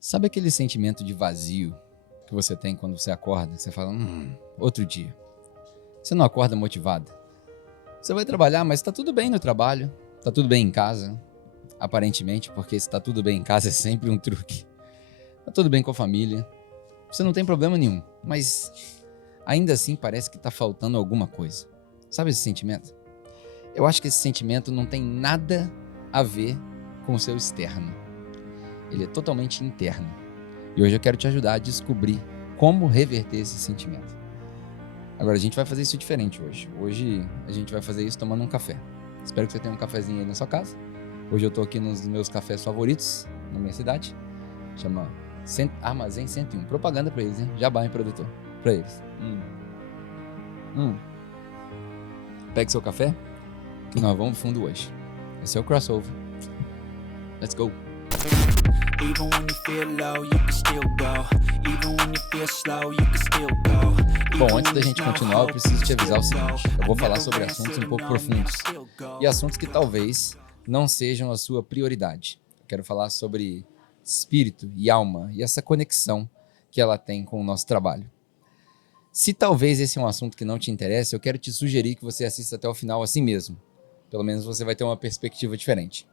Sabe aquele sentimento de vazio que você tem quando você acorda? Você fala, outro dia. Você não acorda motivado. Você vai trabalhar, mas tá tudo bem no trabalho, tá tudo bem em casa. Aparentemente, porque se tá tudo bem em casa é sempre um truque. Tá tudo bem com a família, você não tem problema nenhum, mas ainda assim parece que tá faltando alguma coisa. Sabe esse sentimento? Eu acho que esse sentimento não tem nada a ver com o seu externo. Ele é totalmente interno. E hoje eu quero te ajudar a descobrir como reverter esse sentimento. Agora, a gente vai fazer isso diferente hoje. Hoje a gente vai fazer isso tomando um café. Espero que você tenha um cafezinho aí na sua casa. Hoje eu tô aqui nos meus cafés favoritos, na minha cidade. Chama Armazém 101. Propaganda pra eles, hein? Jabá, hein, produtor? Pra eles. Pegue seu café, que nós vamos fundo hoje. Esse é o crossover. Let's go! Even when you feel low, you can still go. Even when you feel slow, you can still go. Bom, antes da gente continuar, eu preciso te avisar o seguinte. Eu vou falar sobre assuntos um pouco profundos. E assuntos que talvez não sejam a sua prioridade. Eu quero falar sobre espírito e alma e essa conexão que ela tem com o nosso trabalho. Se talvez esse é um assunto que não te interessa, eu quero te sugerir que você assista até o final assim mesmo. Pelo menos você vai ter uma perspectiva diferente.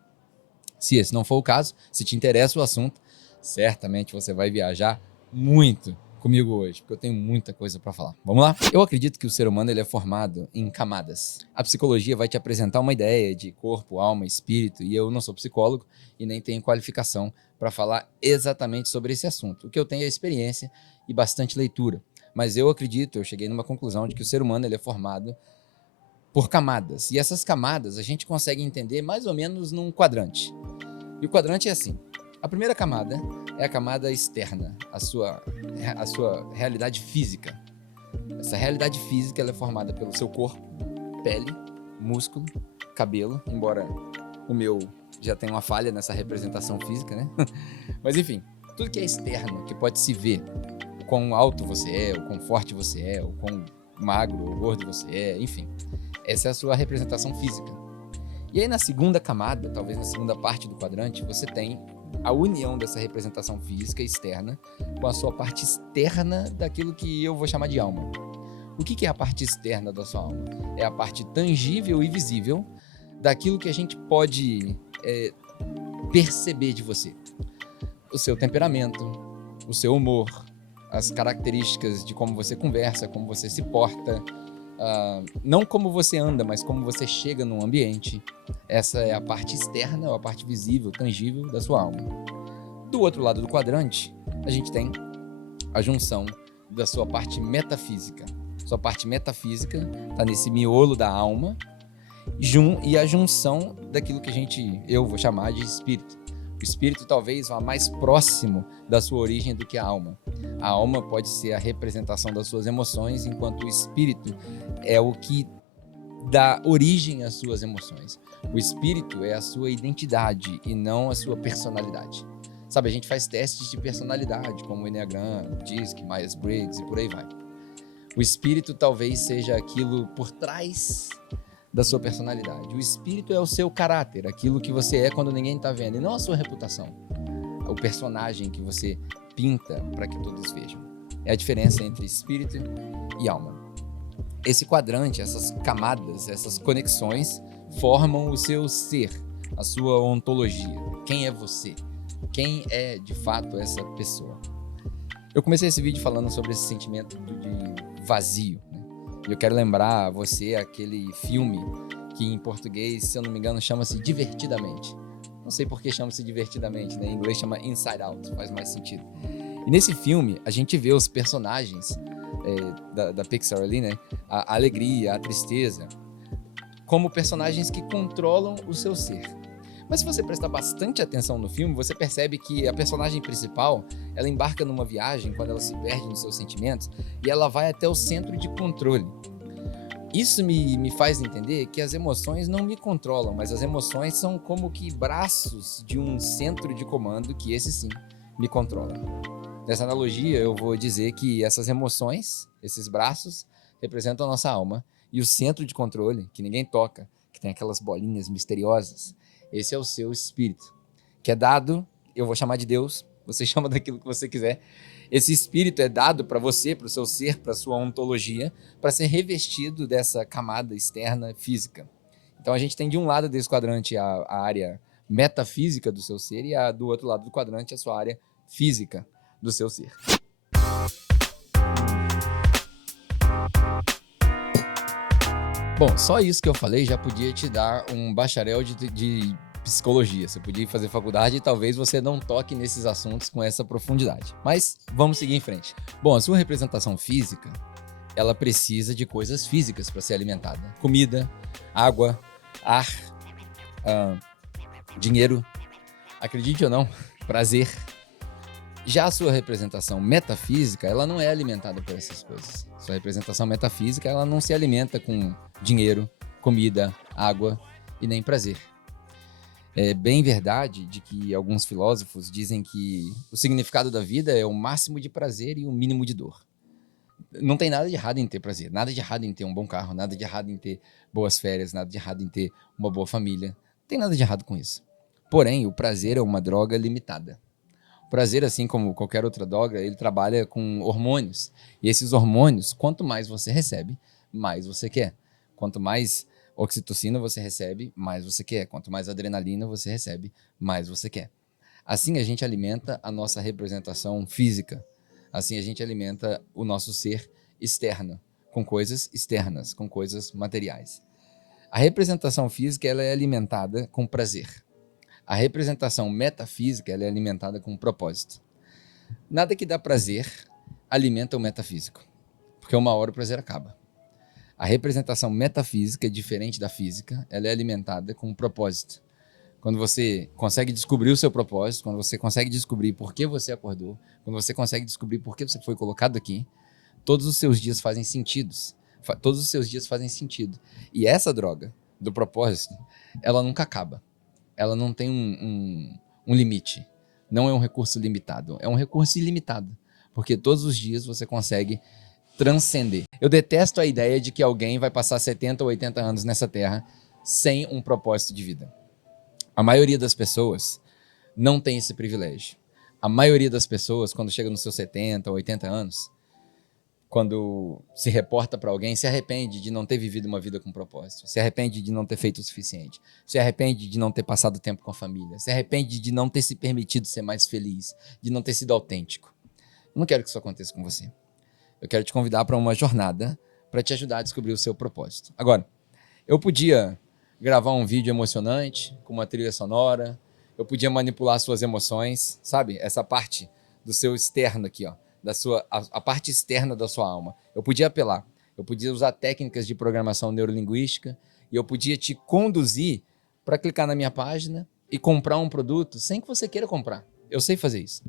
Se esse não for o caso, se te interessa o assunto, certamente você vai viajar muito comigo hoje, porque eu tenho muita coisa para falar. Vamos lá? Eu acredito que o ser humano ele é formado em camadas. A psicologia vai te apresentar uma ideia de corpo, alma, espírito, e eu não sou psicólogo e nem tenho qualificação para falar exatamente sobre esse assunto. O que eu tenho é experiência e bastante leitura. Mas eu cheguei numa conclusão de que o ser humano ele é formado por camadas. E essas camadas a gente consegue entender mais ou menos num quadrante. E o quadrante é assim. A primeira camada é a camada externa, a sua realidade física. Essa realidade física ela é formada pelo seu corpo, pele, músculo, cabelo, embora o meu já tenha uma falha nessa representação física, né? Mas enfim, tudo que é externo, que pode se ver, o quão alto você é, o quão forte você é, o quão magro ou gordo você é, enfim. Essa é a sua representação física. E aí na segunda camada, talvez na segunda parte do quadrante, você tem a união dessa representação física externa com a sua parte externa daquilo que eu vou chamar de alma. O que é a parte externa da sua alma? É a parte tangível e visível daquilo que a gente pode perceber de você. O seu temperamento, o seu humor, as características de como você conversa, como você se porta, não como você anda, mas como você chega num ambiente. Essa é a parte externa, ou a parte visível, tangível da sua alma. Do outro lado do quadrante, a gente tem a junção da sua parte metafísica. Sua parte metafísica está nesse miolo da alma e a junção daquilo que eu vou chamar de espírito. O espírito talvez vá mais próximo da sua origem do que a alma. A alma pode ser a representação das suas emoções, enquanto o espírito é o que dá origem às suas emoções. O espírito é a sua identidade e não a sua personalidade. Sabe, a gente faz testes de personalidade, como o Enneagram, DISC, Myers-Briggs e por aí vai. O espírito talvez seja aquilo por trás da sua personalidade. O espírito é o seu caráter, aquilo que você é quando ninguém está vendo, e não a sua reputação. O personagem que você pinta para que todos vejam. É a diferença entre espírito e alma. Esse quadrante, essas camadas, essas conexões formam o seu ser, a sua ontologia. Quem é você? Quem é de fato essa pessoa? Eu comecei esse vídeo falando sobre esse sentimento de vazio, né? Eu quero lembrar a você aquele filme que em português, se eu não me engano, chama-se Divertidamente. Não sei por que chama-se Divertidamente, né? Em inglês chama Inside Out, faz mais sentido. E nesse filme, a gente vê os personagens da Pixar ali, né? A alegria, a tristeza, como personagens que controlam o seu ser. Mas se você prestar bastante atenção no filme, você percebe que a personagem principal, ela embarca numa viagem quando ela se perde nos seus sentimentos e ela vai até o centro de controle. Isso me faz entender que as emoções não me controlam, mas as emoções são como que braços de um centro de comando que esse sim me controla. Nessa analogia, eu vou dizer que essas emoções, esses braços, representam a nossa alma e o centro de controle, que ninguém toca, que tem aquelas bolinhas misteriosas, esse é o seu espírito, que é dado, eu vou chamar de Deus, você chama daquilo que você quiser. Esse espírito é dado para você, para o seu ser, para a sua ontologia, para ser revestido dessa camada externa física. Então a gente tem de um lado desse quadrante a área metafísica do seu ser e do outro lado do quadrante a sua área física do seu ser. Bom, só isso que eu falei já podia te dar um bacharel de psicologia. Você podia fazer faculdade e talvez você não toque nesses assuntos com essa profundidade. Mas vamos seguir em frente. Bom, a sua representação física, ela precisa de coisas físicas para ser alimentada. Comida, água, ar, dinheiro, acredite ou não, prazer. Já a sua representação metafísica, ela não é alimentada por essas coisas. Sua representação metafísica, ela não se alimenta com dinheiro, comida, água e nem prazer. É bem verdade de que alguns filósofos dizem que o significado da vida é o máximo de prazer e o mínimo de dor. Não tem nada de errado em ter prazer, nada de errado em ter um bom carro, nada de errado em ter boas férias, nada de errado em ter uma boa família. Não tem nada de errado com isso. Porém, o prazer é uma droga limitada. O prazer, assim como qualquer outra droga, ele trabalha com hormônios. E esses hormônios, quanto mais você recebe, mais você quer. Quanto mais oxitocina você recebe, mais você quer. Quanto mais adrenalina você recebe, mais você quer. Assim a gente alimenta a nossa representação física. Assim a gente alimenta o nosso ser externo, com coisas externas, com coisas materiais. A representação física ela é alimentada com prazer. A representação metafísica ela é alimentada com propósito. Nada que dá prazer alimenta o metafísico, porque uma hora o prazer acaba. A representação metafísica, diferente da física, ela é alimentada com propósito. Quando você consegue descobrir o seu propósito, quando você consegue descobrir por que você acordou, quando você consegue descobrir por que você foi colocado aqui, todos os seus dias fazem sentido. Todos os seus dias fazem sentido. E essa droga do propósito, ela nunca acaba. Ela não tem um limite. Não é um recurso limitado. É um recurso ilimitado. Porque todos os dias você consegue transcender. Eu detesto a ideia de que alguém vai passar 70 ou 80 anos nessa terra sem um propósito de vida. A maioria das pessoas não tem esse privilégio. A maioria das pessoas, quando chega nos seus 70 ou 80 anos, quando se reporta para alguém, se arrepende de não ter vivido uma vida com propósito, se arrepende de não ter feito o suficiente, se arrepende de não ter passado tempo com a família, se arrepende de não ter se permitido ser mais feliz, de não ter sido autêntico. Eu não quero que isso aconteça com você. Eu quero te convidar para uma jornada para te ajudar a descobrir o seu propósito. Agora, eu podia gravar um vídeo emocionante com uma trilha sonora, eu podia manipular suas emoções, sabe? Essa parte do seu externo aqui, ó. A parte externa da sua alma. Eu podia apelar, eu podia usar técnicas de programação neurolinguística e eu podia te conduzir para clicar na minha página e comprar um produto sem que você queira comprar. Eu sei fazer isso.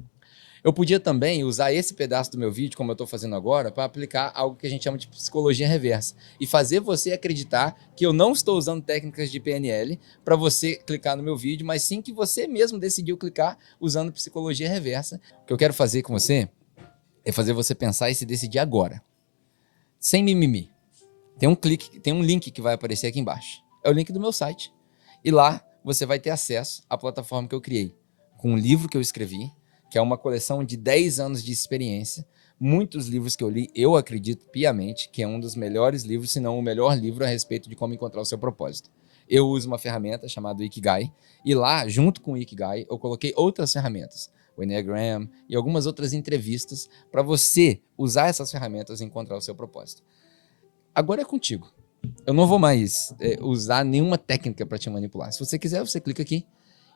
Eu podia também usar esse pedaço do meu vídeo, como eu estou fazendo agora, para aplicar algo que a gente chama de psicologia reversa e fazer você acreditar que eu não estou usando técnicas de PNL para você clicar no meu vídeo, mas sim que você mesmo decidiu clicar usando psicologia reversa. O que eu quero fazer com você é fazer você pensar e se decidir agora, sem mimimi. Tem um link que vai aparecer aqui embaixo. É o link do meu site. E lá você vai ter acesso à plataforma que eu criei, com um livro que eu escrevi, que é uma coleção de 10 anos de experiência, muitos livros que eu li, eu acredito piamente que é um dos melhores livros, se não o melhor livro a respeito de como encontrar o seu propósito. Eu uso uma ferramenta chamada Ikigai, e lá, junto com o Ikigai, eu coloquei outras ferramentas, o Enneagram e algumas outras entrevistas para você usar essas ferramentas e encontrar o seu propósito. Agora é contigo. Eu não vou mais usar nenhuma técnica para te manipular. Se você quiser, você clica aqui,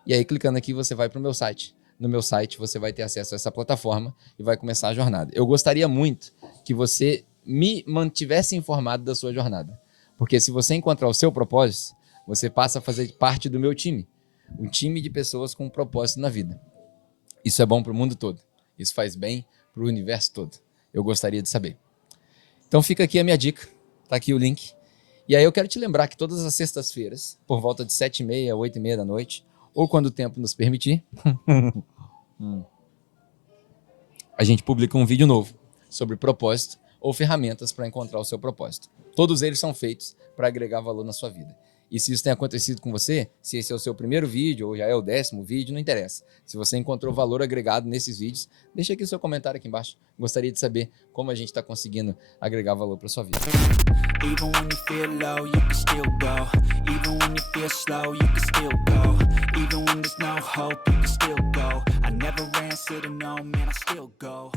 e aí clicando aqui você vai para o meu site. No meu site você vai ter acesso a essa plataforma e vai começar a jornada. Eu gostaria muito que você me mantivesse informado da sua jornada, porque se você encontrar o seu propósito, você passa a fazer parte do meu time, um time de pessoas com um propósito na vida. Isso é bom para o mundo todo, isso faz bem para o universo todo. Eu gostaria de saber. Então fica aqui a minha dica, tá aqui o link. E aí eu quero te lembrar que todas as sextas-feiras, por volta de 7h30, 8h30 da noite, ou quando o tempo nos permitir, a gente publica um vídeo novo sobre propósito ou ferramentas para encontrar o seu propósito. Todos eles são feitos para agregar valor na sua vida. E se isso tem acontecido com você, se esse é o seu primeiro vídeo ou já é o 10º vídeo, não interessa. Se você encontrou valor agregado nesses vídeos, deixa aqui o seu comentário aqui embaixo. Gostaria de saber como a gente está conseguindo agregar valor para sua vida. Even when you feel low, you can still go. Even when you feel slow, you can still go. Even when there's no hope, you can still go. I never answer to no, man, I still go.